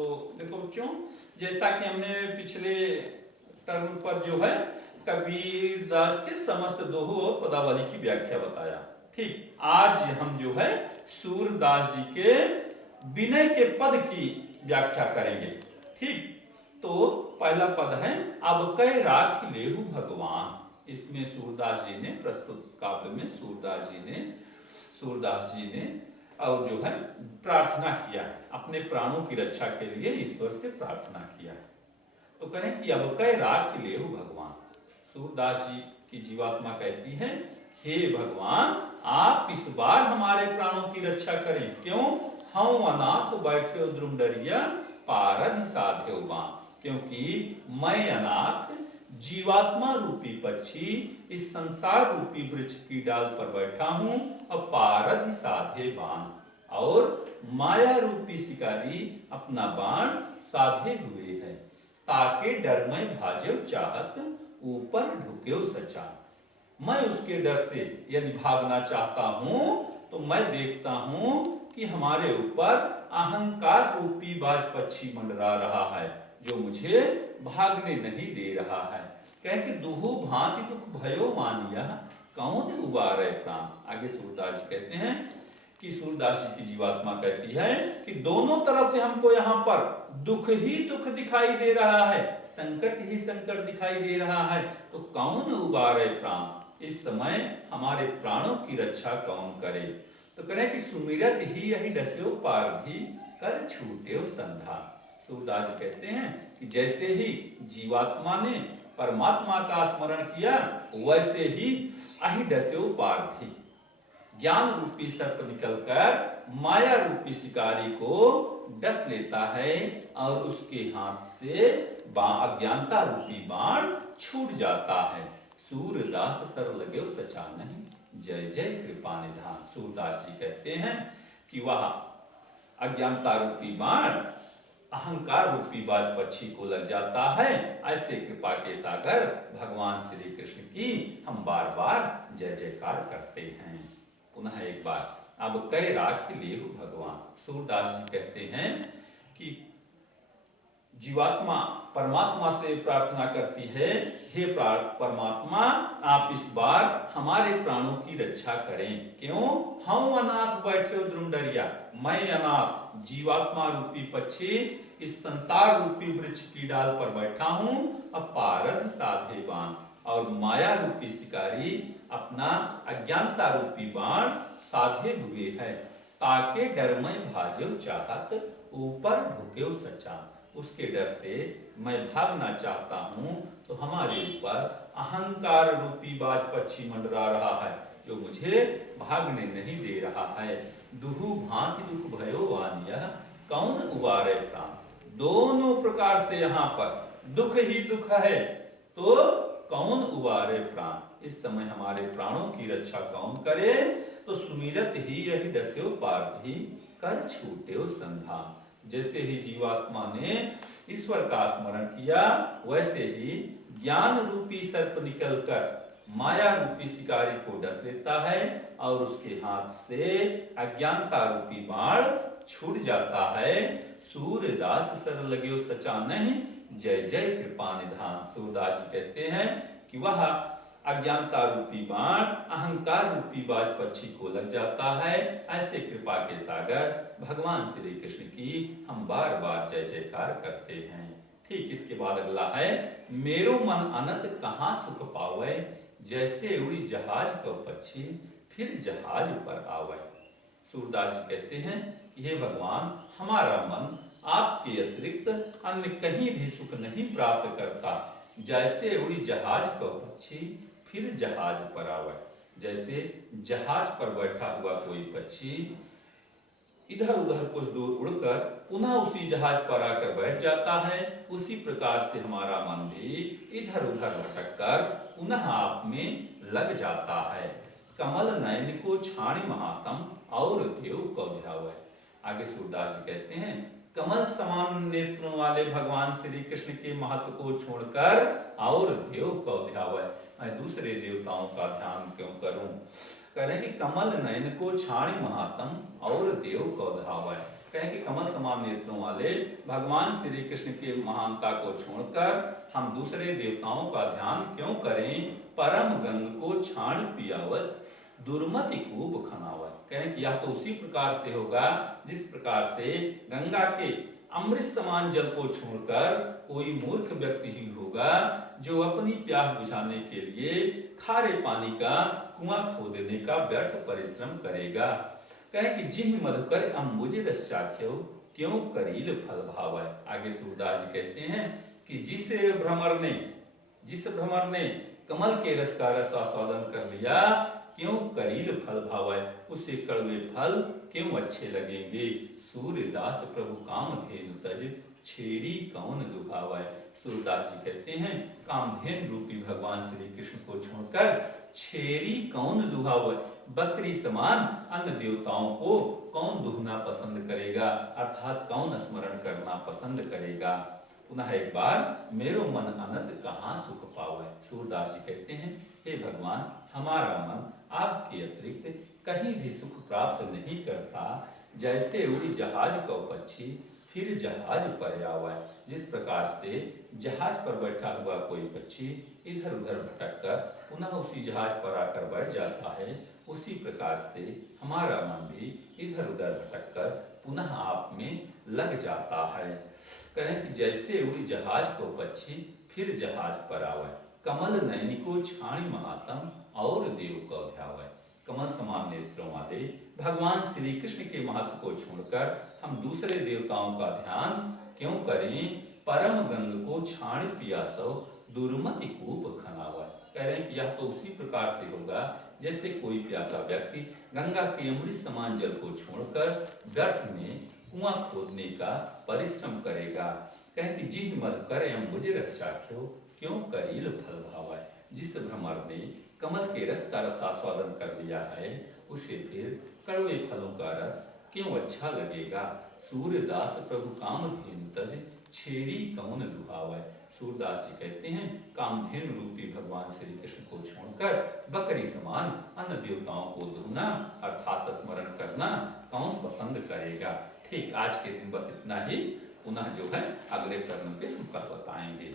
तो देखो बच्चों, जैसा कि हमने पिछले टर्म पर जो है कबीर दास के समस्त दोहों और पदावली की व्याख्या बताया। ठीक, आज हम जो है सूरदास जी के विनय के पद की व्याख्या करेंगे। ठीक, तो पहला पद है अब कह राख लेहु भगवान। इसमें सूरदास जी ने प्रस्तुत काव्य में सूरदास जी ने और जो है प्रार्थना किया है, अपने प्राणों की रक्षा के लिए ईश्वर से प्रार्थना किया है। तो कहें कि अब कह राख लेहु भगवान। सूरदास जी की जीवात्मा कहती है, हे भगवान आप इस बार हमारे प्राणों की रक्षा करें। क्यों? हम अनाथ बैठे द्रुमडरिया पारध साधे बाण। क्योंकि मैं अनाथ जीवात्मा रूपी पक्षी इस संसार रूपी वृक्ष की डाल पर बैठा हूं और पारध साधे बाण, और माया रूपी शिकारी अपना बाण साधे हुए है। ताके डर में भाजो चाहत ऊपर ढुक्यो सचा। मैं उसके डर से यदि भागना चाहता हूं तो मैं देखता हूं कि हमारे ऊपर अहंकार रूपी बाज पक्षी मंडरा रहा है, जो मुझे भागने नहीं दे रहा है। कहें कि दुहु भांति दुख भयो मानिया कौन उबारे प्राण। आगे सूरदास जी कहते हैं कि सूरदास जी की जीवात्मा कहती है कि दोनों तरफ से हमको यहाँ पर दुख ही दुख दिखाई दे रहा है, संकट ही संकट दिखाई दे रहा है, तो कौन उबारे प्राण। इस समय हमारे प्राणों की रक्षा कौन करे। तो करें कि सुमिरत ही यही डस्यो पार भी कर छूटे संधा। सूरदास जी कहते हैं कि जैसे ही जीवात्मा ने परमात्मा का स्मरण किया, वैसे ही अहि डस्यो पार भी, ज्ञान रूपी सर्प निकलकर माया रूपी शिकारी को डस लेता है और उसके हाथ से अज्ञानता रूपी बाण छूट जाता है। सूरदास सर लगे सचा नहीं, जय जय कृपा निधान। सूरदास जी कहते हैं कि वह अज्ञानता रूपी बाण अहंकार रूपी बाज पक्षी को लग जाता है। ऐसे कृपा के सागर भगवान श्री कृष्ण की हम बार बार जय जयकार करते हैं। पुनः एक बार, अब कह राख लेहु भगवान। सूरदास जी कहते हैं कि जीवात्मा परमात्मा से प्रार्थना करती है, हे परमात्मा आप इस बार हमारे प्राणों की रक्षा करें। क्यों? हम अनाथ बैठे द्रुमडरिया, मैं अनाथ जीवात्मा रूपी पक्षी इस संसार रूपी वृक्ष की डाल पर बैठा हूं, अपारध साधे बाण, और माया रूपी शिकारी अपना अज्ञानता रूपी बाण साधे हुए है। ताके डर में भाजो चाहत ऊपर ढुक्यो सचा। उसके डर से मैं भागना चाहता हूं तो हमारे ऊपर अहंकार रूपी बाज पक्षी मंडरा रहा है, जो मुझे भागने नहीं दे रहा है। दुहु भांति दुख भयो वानिया कौन उबारे प्राण। दोनों प्रकार से यहाँ पर दुख ही दुख है, तो कौन उबारे प्राण। इस समय हमारे प्राणों की रक्षा कौन करे। तो सुमिरत ही यही डस्यो पार भी कर छूटे संधा। जैसे ही जीवात्मा ने ईश्वर का स्मरण किया, वैसे ही ज्ञान रूपी सर्प निकलकर माया रूपी शिकारी को डस लेता है और उसके हाथ से अज्ञानता रूपी बाण छूट जाता है। सूरदास सर लगे सचा नहीं, जय जय कृपा निधान। सूरदास कहते हैं कि वह अज्ञानता रूपी बाण अहंकार रूपी बाज पक्षी को लग जाता है। ऐसे कृपा के सागर भगवान श्री कृष्ण की हम बार बार जय जयकार करते हैं। ठीक, इसके बाद अगला है, मेरो मन अनंत कहाँ सुख पावे, जैसे उड़ी जहाज को पक्षी फिर जहाज पर आवे। सूरदास जी कहते हैं कि हे भगवान, हमारा मन आपके अतिरिक्त अन्य कहीं भी सुख नहीं प्राप्त करता। जैसे उड़ी जहाज को पक्षी फिर जहाज पर आवे। जैसे जहाज पर बैठा हुआ कोई पक्षी इधर उधर कुछ दूर उड़कर पुनः उसी जहाज पर आकर बैठ जाता है, उसी प्रकार से हमारा मन भी इधर उधर भटककर पुनः आप में लग जाता है। कमल नयन को छाणी महातम और देव को ध्यावे। आगे सूरदास जी कहते हैं, कमल समान नेत्रों वाले भगवान श्री कृष्ण के महत्व को छोड़कर और देव को ध्यावे, मैं दूसरे देवताओं का ध्यान क्यों करूं। कह रहे कि कमल नयन को छाणी महातम और देव को धावे। कहें कि कमल समान नेत्रों वाले भगवान श्री कृष्ण की महानता को छोड़कर हम दूसरे देवताओं का ध्यान क्यों करें। परम गंग को छाण पियावस दुर्मति खूब खनावत। कहें कि यह तो उसी प्रकार से होगा जिस प्रकार से गंगा के अमृत समान जल को छोड़कर कोई मूर्ख व्यक्ति ही होगा जो अपनी प्यास बुझाने के लिए खारे पानी का कुआं खोदने का व्यर्थ परिश्रम करेगा। कहें कि जिह मधुकर अम्बुज रस चाख्यो क्यों करील फल भावै। आगे सूरदास जी कहते हैं कि जिस भ्रमर ने कमल के रस का रस आस्वादन कर लिया क्यों करील फल भावै, उसे कड़वे फल क्यों अच्छे लगेंगे। सूर्यदास प्रभु कामधेनु तज छेरी कौन दुभावै। सूरदास जी कहते हैं कामधेनु रूपी भगवान श्री कृष्ण को छोड़कर छेरी कौन दुहावै, बकरी समान अन्य देवताओं को कौन दुहना पसंद करेगा, अर्थात कौन स्मरण करना पसंद करेगा। पुनः एक बार मेरो मन अनंत कहाँ सुख पावे। सूरदास जी कहते हैं हे भगवान, हमारा मन आपके अतिरिक्त कहीं भी सुख प्राप्त नहीं करता। जैसे उड़ी जहाज का पक्षी फिर जहाज पर आवे। जिस प्रकार से जहाज पर बैठा हुआ कोई पक्षी इधर उधर भटककर पुनः उसी जहाज पर आकर बैठ जाता है, उसी प्रकार से हमारा मन भी इधर उधर भटककर पुनः आप में लग जाता है। कहें कि जैसे उड़ी जहाज को पक्षी फिर जहाज पर आवे, कमल नयनी को छाणी महात्म और देव को ध्यावे। कमल समान नेत्रों वाले भगवान श्री कृष्ण के महत्व को छोड़कर हम दूसरे देवताओं का ध्यान क्यों करें। परम गंग को छाण पियासो दुर्मति कूप खनावा। कह रहे हैं कि यह तो उसी प्रकार से होगा जैसे कोई प्यासा व्यक्ति गंगा के अमृत समान जल को छोड़कर व्यर्थ में कुआं खोदने का परिश्रम करेगा। कहें कि जिह मधुकर अम्बुज रस चाख्यो क्यों करील फल भावै। जिस भ्रमर ने कमल के रस का रस आस्वादन कर लिया है, उसे फिर कड़वे फलों का रस क्यों अच्छा लगेगा। सूर्यदास प्रभु कामधेनु तज छेरी कौन दुहावै। सूरदास जी कहते हैं कामधेनु रूपी भगवान श्री कृष्ण को छोड़कर बकरी समान अन्य देवताओं को दुहना अर्थात स्मरण करना कौन पसंद करेगा। ठीक, आज के दिन बस इतना ही। पुनः जो है अगले प्रश्न पे हम कल बताएंगे।